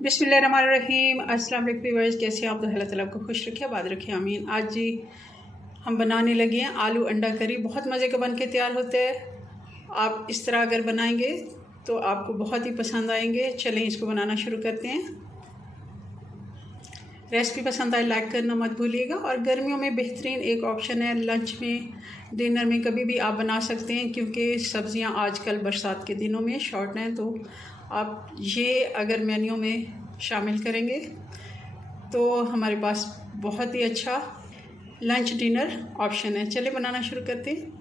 बिस्मिल्लाहिर्रहमानिर्रहीम। अस्सलाम वालेकुम व्यूअर्स, कैसे आप? तो अल्लाह ताला आपको खुश रखे, आबाद रखे, आमीन। आज जी हम बनाने लगे हैं आलू अंडा करी। बहुत मज़े का बन के तैयार होता है। आप इस तरह अगर बनाएंगे तो आपको बहुत ही पसंद आएंगे। चलें इसको बनाना शुरू करते हैं। रेसिपी पसंद आए लाइक करना मत भूलिएगा। और गर्मियों में बेहतरीन एक ऑप्शन है, लंच में, डिनर में, कभी भी आप बना सकते हैं, क्योंकि सब्ज़ियां आजकल बरसात के दिनों में शॉर्ट हैं। तो आप ये अगर मेन्यू में शामिल करेंगे तो हमारे पास बहुत ही अच्छा लंच डिनर ऑप्शन है। चलिए बनाना शुरू करते हैं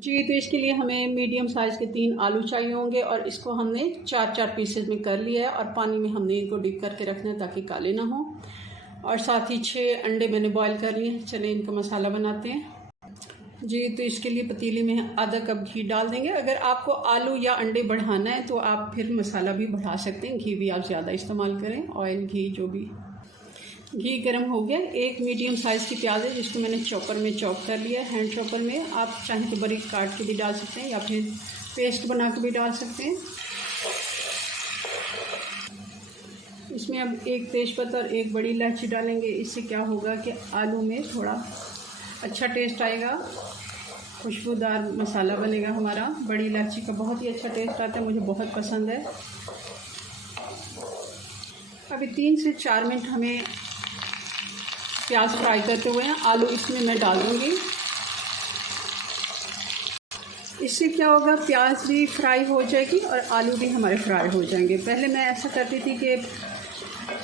जी। तो इसके लिए हमें मीडियम साइज़ के 3 आलू चाहिए होंगे और इसको हमने 4-4 पीसेज में कर लिया है और पानी में हमने इनको डिप करके रखना है ताकि काले ना हो। और साथ ही 6 अंडे मैंने बॉईल कर लिए। चलिए इनका मसाला बनाते हैं जी। तो इसके लिए पतीली में आधा कप घी डाल देंगे। अगर आपको आलू या अंडे बढ़ाना है तो आप फिर मसाला भी बढ़ा सकते हैं, घी भी आप ज़्यादा इस्तेमाल करें, ऑयल घी जो भी। घी गर्म हो गया। एक मीडियम साइज़ की प्याज है जिसको मैंने चॉपर में चॉप कर लिया, हैंड चॉपर में। आप चाहें तो बारीक काट के भी डाल सकते हैं या फिर पेस्ट बना के भी डाल सकते हैं। इसमें अब एक तेज़पत्ता और एक बड़ी इलायची डालेंगे। इससे क्या होगा कि आलू में थोड़ा अच्छा टेस्ट आएगा, खुशबूदार मसाला बनेगा हमारा। बड़ी इलायची का बहुत ही अच्छा टेस्ट आता है, मुझे बहुत पसंद है। अभी 3 से 4 मिनट हमें प्याज फ्राई करते हुए हैं। आलू इसमें मैं डाल दूँगी। इससे क्या होगा, प्याज भी फ्राई हो जाएगी और आलू भी हमारे फ्राई हो जाएंगे। पहले मैं ऐसा करती थी कि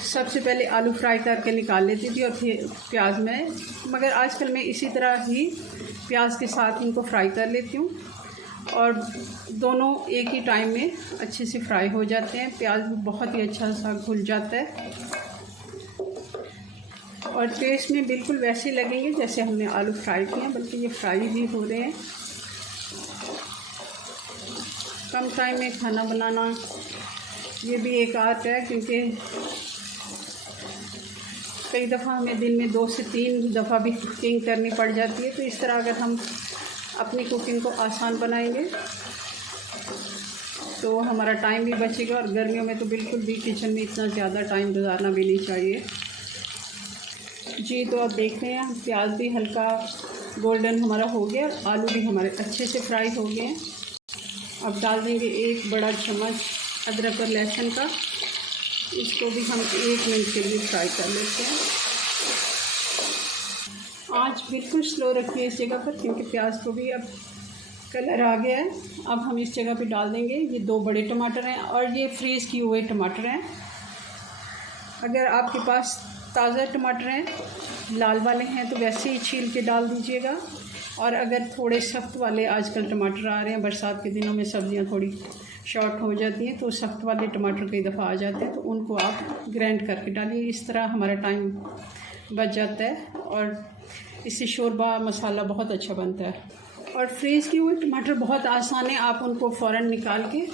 सबसे पहले आलू फ्राई करके निकाल लेती थी और फिर प्याज में, मगर आजकल मैं इसी तरह ही प्याज के साथ इनको फ्राई कर लेती हूँ और दोनों एक ही टाइम में अच्छे से फ्राई हो जाते हैं। प्याज भी बहुत ही अच्छा सा घुल जाता है और टेस्ट में बिल्कुल वैसे लगेंगे जैसे हमने आलू फ्राई किए हैं, बल्कि ये फ्राई भी हो रहे हैं। कम टाइम में खाना बनाना ये भी एक आर्ट है, क्योंकि कई दफ़ा हमें दिन में 2 से 3 दफ़ा भी कुकिंग करनी पड़ जाती है। तो इस तरह अगर हम अपनी कुकिंग को आसान बनाएंगे तो हमारा टाइम भी बचेगा। और गर्मियों में तो बिल्कुल भी किचन में इतना ज़्यादा टाइम गुजारना भी नहीं चाहिए जी। तो आप देख रहे हैं प्याज भी हल्का गोल्डन हमारा हो गया, आलू भी हमारे अच्छे से फ्राई हो गए हैं। अब डाल देंगे 1 बड़ा चम्मच अदरक और लहसुन का। इसको भी हम 1 मिनट के लिए फ्राई कर लेते हैं। आँच बिल्कुल स्लो रखिए इस जगह पर, क्योंकि प्याज को भी अब कलर आ गया है। अब हम इस जगह पे डाल देंगे ये 2 बड़े टमाटर हैं और ये फ्रीज़ किए हुए टमाटर हैं। अगर आपके पास ताज़ा टमाटर हैं, लाल वाले हैं, तो वैसे ही छील के डाल दीजिएगा। और अगर थोड़े सख्त वाले आजकल टमाटर आ रहे हैं, बरसात के दिनों में सब्ज़ियाँ थोड़ी शॉर्ट हो जाती हैं, तो सख्त वाले टमाटर कई दफ़ा आ जाते हैं, तो उनको आप ग्राइंड करके डालिए। इस तरह हमारा टाइम बच जाता है और इससे शोरबा मसाला बहुत अच्छा बनता है। और फ्रीज़ किए हुए टमाटर बहुत आसान है, आप उनको फ़ौरन निकाल के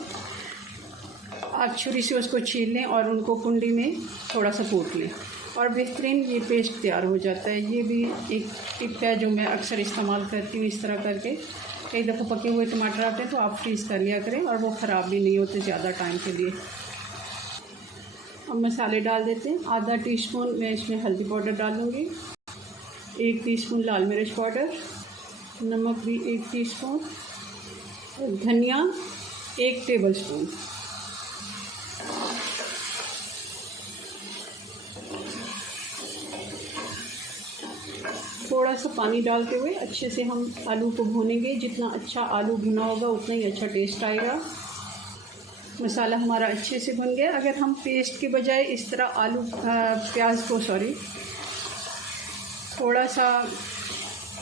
आप छुरी से उसको छील लें और उनको कुंडी में थोड़ा सा कूट लें और बेहतरीन ये पेस्ट तैयार हो जाता है। ये भी एक टिप है जो मैं अक्सर इस्तेमाल करती हूँ। इस तरह करके कई दफ़ा पके हुए टमाटर आते हैं तो आप फ्रीज़ कर लिया करें और वो ख़राब भी नहीं होते ज़्यादा टाइम के लिए। अब मसाले डाल देते हैं। आधा टीस्पून मैं इसमें हल्दी पाउडर डालूँगी, 1 टीस्पून लाल मिर्च पाउडर, नमक भी 1 टीस्पून, धनिया 1 टेबलस्पून। थोड़ा सा पानी डालते हुए अच्छे से हम आलू को भूनेंगे। जितना अच्छा आलू भुना होगा उतना ही अच्छा टेस्ट आएगा। मसाला हमारा अच्छे से भुन गया। अगर हम पेस्ट के बजाय इस तरह प्याज को थोड़ा सा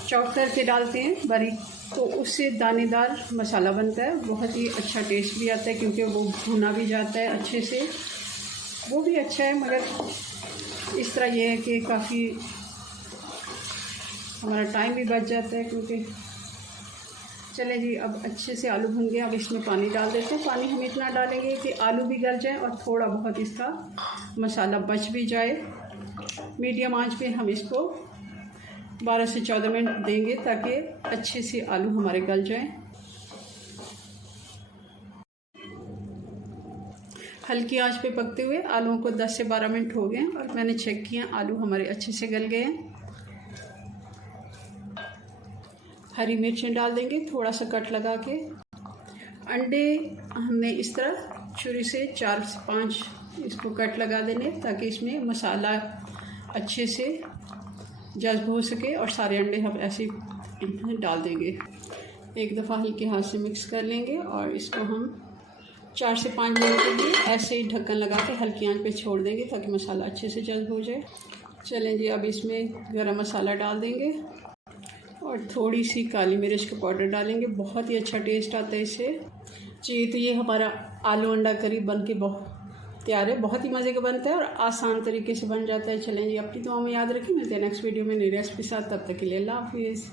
चॉप करके डालते हैं बारीक, तो उससे दानेदार मसाला बनता है, बहुत ही अच्छा टेस्ट भी आता है, क्योंकि वो भुना भी जाता है अच्छे से, वो भी अच्छा है। मगर इस तरह ये है कि काफ़ी हमारा टाइम भी बच जाता है, क्योंकि चले जी। अब अच्छे से आलू भुन गया। अब इसमें पानी डाल देते हैं। पानी हम इतना डालेंगे कि आलू भी गल जाए और थोड़ा बहुत इसका मसाला बच भी जाए। मीडियम आंच पे हम इसको 12 से 14 मिनट देंगे ताकि अच्छे से आलू हमारे गल जाएं। हल्की आंच पे पकते हुए आलूओं को 10 से 12 मिनट हो गए और मैंने चेक किया आलू हमारे अच्छे से गल गए हैं। हरी मिर्चें डाल देंगे थोड़ा सा कट लगा के। अंडे हमने इस तरह छुरी से 4 से 5 इसको कट लगा देने ताकि इसमें मसाला अच्छे से जज्ब हो सके और सारे अंडे हम ऐसे डाल देंगे। एक दफ़ा हल्के हाथ से मिक्स कर लेंगे और इसको हम 4 से 5 मिनट के लिए ऐसे ही ढक्कन लगा के हल्की आंच पे छोड़ देंगे ताकि मसाला अच्छे से जज्ब हो जाए। चलें जी, अब इसमें गरम मसाला डाल देंगे और थोड़ी सी काली मिर्च का पाउडर डालेंगे। बहुत ही अच्छा टेस्ट आता है इससे जी। तो ये हमारा आलू अंडा करी बन के तैयार है। बहुत ही मज़े का बनता है और आसान तरीके से बन जाता है। चलें जी, अपनी दुआ में याद रखें। मिलते हैं नेक्स्ट वीडियो में नई रेसिपी साथ। तब तक के लिए अल्लाह हाफिज़।